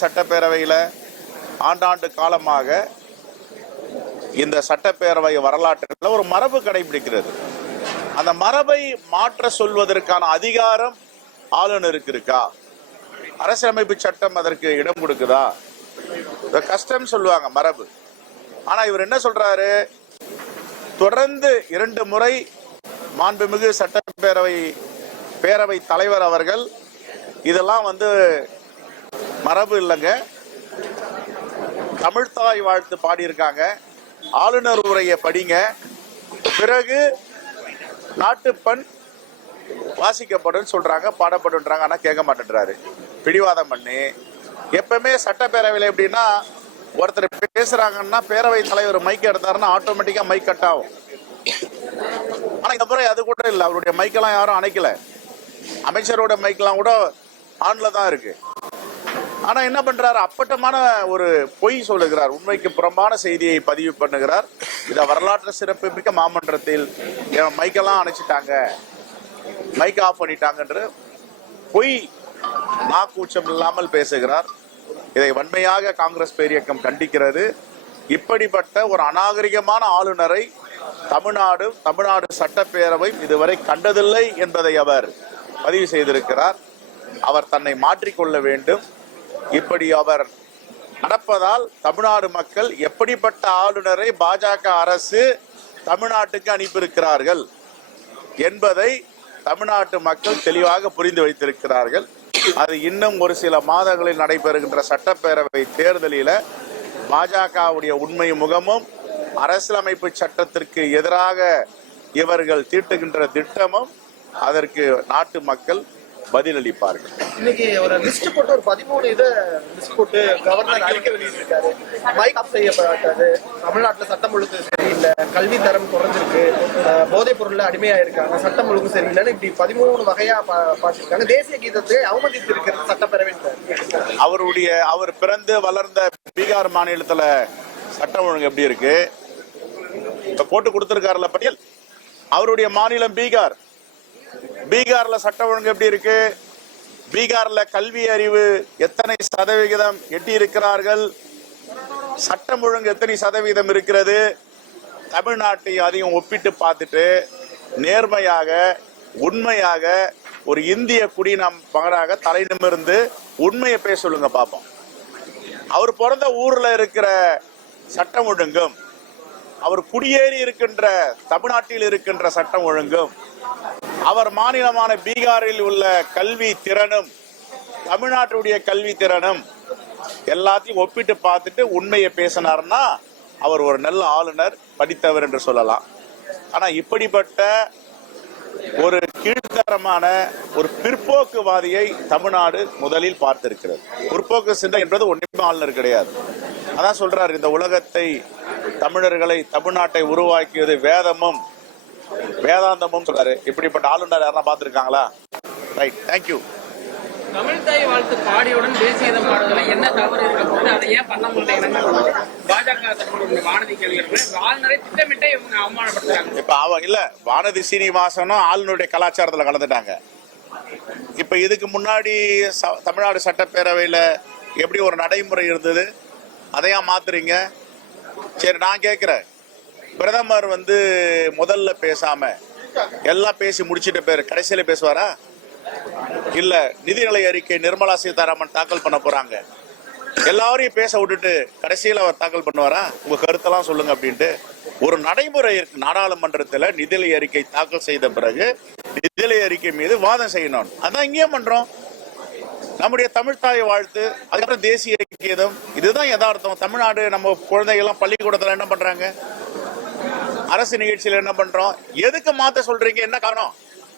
சட்டப்பேரவையில் ஆண்டாண்டு காலமாக இந்த சட்டப்பேரவை வரலாற்றில் ஒரு மரபு கடைபிடிக்கிறது. அந்த மரபை மாற்ற சொல்வதற்கான அதிகாரம் ஆளுநருக்கு இருக்கா அரசியலமைப்பு சட்டம் அதற்கு இடம் கொடுக்குதா? கஷ்டம் சொல்லுவாங்க மரபு. ஆனா இவர் என்ன சொல்றாரு? தொடர்ந்து இரண்டு முறை மாண்புமிகு சட்டப்பேரவை பேரவை தலைவர் அவர்கள் இதெல்லாம் வந்து மரபு இல்லைங்க. தமிழ்தாய் வாழ்த்து பாடியிருக்காங்க. ஆளுநர் உரையை படிங்க. பிறகு நாட்டுப்பண் வாசிக்கப்படும் சொல்றாங்க பாடப்படுன்றாங்க. ஆனா கேட்க மாட்டேன்றாரு. பிடிவாதம் பண்ணி. எப்பவுமே சட்டப்பேரவையில் எப்படின்னா ஒருத்தர் பேசுறாங்கன்னா பேரவை தலைவர் மைக் எடுத்தாருன்னா ஆட்டோமேட்டிக்கா மைக் கட் ஆகும். ஆனா இந்த முறை அது கூட இல்லை. அவருடைய மைக்கெல்லாம் யாரும் அணைக்கல. அமைச்சரோட மைக்கெல்லாம் கூட ஆன்ல தான் இருக்கு. ஆனால் என்ன பண்றாரு? அப்பட்டமான ஒரு பொய் சொல்லுகிறார். உண்மைக்கு புறம்பான செய்தியை பதிவு பண்ணுகிறார். இதை வரலாற்று சிறப்புமிக்க மாமன்றத்தில் என் மைக்கெல்லாம் அணைச்சிட்டாங்க. மைக் ஆஃப் பண்ணிட்டாங்கன்ற பொய் நாக்கூச்சம் இல்லாமல் பேசுகிறார். இதை வன்மையாக காங்கிரஸ் பேரியக்கம் கண்டிக்கிறது. இப்படிப்பட்ட ஒரு அநாகரிகமான ஆளுநரை தமிழ்நாடு தமிழ்நாடு சட்டப்பேரவை இதுவரை கண்டதில்லை என்பதை அவர் பதிவு செய்திருக்கிறார். அவர் தன்னை மாற்றிக்கொள்ள வேண்டும். இப்படி அவர் நடப்பதால் தமிழ்நாடு மக்கள் எப்படிப்பட்ட ஆளுநரை பாஜக அரசு தமிழ்நாட்டுக்கு அனுப்பியிருக்கிறார்கள் என்பதை தமிழ்நாட்டு மக்கள் தெளிவாக புரிந்து வைத்திருக்கிறார்கள். அது இன்னும் ஒரு சில மாதங்களில் நடைபெறுகின்ற சட்டப்பேரவை தேர்தலில் பாஜகவுடைய உண்மை முகமும் அரசியலமைப்பு சட்டத்திற்கு எதிராக இவர்கள் தீட்டுகின்ற திட்டமும் அதற்கு நாட்டு மக்கள் பதிலளிப்பார்கள். இன்னைக்கு ஒரு லிஸ்ட் போட்டு ஒரு பதிமூணு இதை லிஸ்ட் போட்டு கவர்னர் அறிக்கை வெளியிட்டிருக்காரு மைக் ஆஃப் செய்யப்பட்டாரு தமிழ்நாட்டுல சட்டம் ஒழுங்கு சரியில்லை. கல்வி தரம் குறைஞ்சிருக்கு. போதைப் பொருள்ல அடிமையா இருக்காங்க சட்டம் ஒழுங்கு சரியில்லைன்னு இப்படி பதிமூணு வகையா பார்த்திருக்காங்க. தேசிய கீதத்தை அவமதித்து இருக்கிறது சட்டப்பேரவை அவருடைய அவர் பிறந்து வளர்ந்த பீகார் மாநிலத்துல சட்டம் ஒழுங்கு எப்படி இருக்கு? போட்டு கொடுத்திருக்காருல பட்டியல். அவருடைய மாநிலம் பீகார். பீகார்ல சட்டம் ஒழுங்கு எப்படி இருக்கு? பீகார்ல கல்வி அறிவு எத்தனை சதவிகிதம் எட்டி இருக்கிறார்கள் சட்டம் ஒழுங்கு எத்தனை சதவீதம் இருக்கிறது? தமிழ்நாட்டை அதையும் ஒப்பிட்டு பார்த்துட்டு நேர்மையாக உண்மையாக ஒரு இந்திய குடிநம் மகனாக தலை நிமிர்ந்து உண்மையை பேச சொல்லுங்க பார்ப்போம் அவர் பிறந்த ஊர்ல இருக்கிற சட்டம் ஒழுங்கும் அவர் குடியேறி இருக்கின்ற தமிழ்நாட்டில் இருக்கின்ற சட்டம் ஒழுங்கும் அவர் மாநிலமான பீகாரில் உள்ள கல்வி திறனும் தமிழ்நாட்டுடைய கல்வி திறனும் எல்லாத்தையும் ஒப்பிட்டு பார்த்துட்டு உண்மையை பேசினார்னா அவர் ஒரு நல்ல ஆளுநர் படித்தவர் என்று சொல்லலாம். ஆனால் இப்படிப்பட்ட ஒரு கீழ்த்தரமான ஒரு பிற்போக்குவாதியை தமிழ்நாடு முதலில் பார்த்திருக்கிறது. பிற்போக்கு சிந்தை என்பது ஒன்றுமே ஆளுநர் கிடையாது. அதான் சொல்றாரு இந்த உலகத்தை தமிழர்களை தமிழ்நாட்டை உருவாக்கியது வேதமும் வேதாந்தமும் சொல்றாரு இப்படிப்பட்ட ஆளுநர் யாரா பார்த்திருக்காங்களா? ரைட் தேங்க்யூ தமிழ்தாய் வாழ்த்து பாடியுடன் தேசியதம் பாடுவதில் என்ன தவறு இருக்க போது அதை ஏன் பண்ண முடியலன்னு பாஜக வானதி கேள்வி ஆளுநரை திட்டமிட்டே இவங்க அவமானப்படுத்துறாங்க. இப்ப அவ இல்ல வானதி சீனிவாசனும் ஆளுநருடைய கலாச்சாரத்துல கலந்துட்டாங்க. இப்ப இதுக்கு முன்னாடி தமிழ்நாடு சட்டப்பேரவையில எப்படி ஒரு நடைமுறை இருந்தது? அதையா மாத்துறீங்க? சரி நான் கேக்குறேன். பிரதமர் வந்து முதல்ல பேசாம எல்லாம் பேசி முடிச்சிட்ட பேர். கடைசியில பேசுவாரா? இல்ல நிதிநிலை அறிக்கை நிர்மலா சீதாராமன் தாக்கல் பண்ண போறாங்க. எல்லாரையும் பேச விட்டுட்டு கடைசியில் அவர் தாக்கல் பண்ணுவாரா? உங்க கருத்தெல்லாம் சொல்லுங்க அப்படின்ட்டு. ஒரு நடைமுறை இருக்கு. நாடாளுமன்றத்தில் நிதிநிலை அறிக்கை தாக்கல் செய்த பிறகு நிதிநிலை அறிக்கை மீது வாதம் செய்யணும். அதான் இங்கேயும் பண்றோம். நம்முடைய தமிழ்தாய் வாழ்த்து அதுக்கப்புறம் தேசிய கீதம் இதுதான் யதார்த்தம். தமிழ்நாடு நம்ம குழந்தைகள்லாம் பள்ளிக்கூடத்துல என்ன பண்றாங்க? அரசு நிகழ்ச்சியில என்ன பண்றோம்? எதுக்கு மாத்த சொல்றீங்க? என்ன காரணம்?